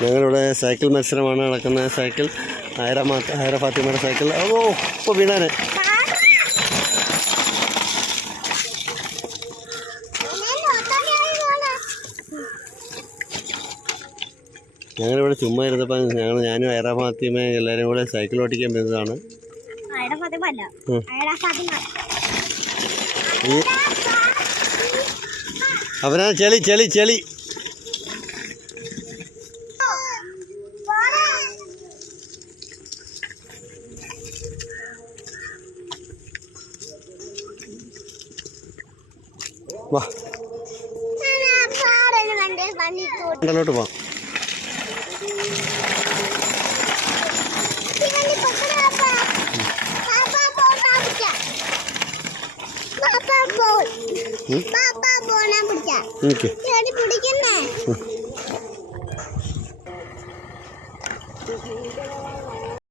ഞങ്ങളിവിടെ സൈക്കിൾ മത്സരമാണ് നടക്കുന്നത്. സൈക്കിൾ ഹൈറ ഫാത്തിമയുടെ സൈക്കിൾ. ഓ ഇപ്പോൾ വീണാന്. ഞങ്ങളിവിടെ ചുമ്മാ ഇരുന്നപ്പോൾ ഞാനും ഹൈറ ഫാത്തിമയും എല്ലാവരും കൂടെ സൈക്കിൾ ഓടിക്കാൻ വരുന്നതാണ്. അവനാ ചെളി ചെളി ചെളി. വാ കണ്ടലോട്ട് പോവാം.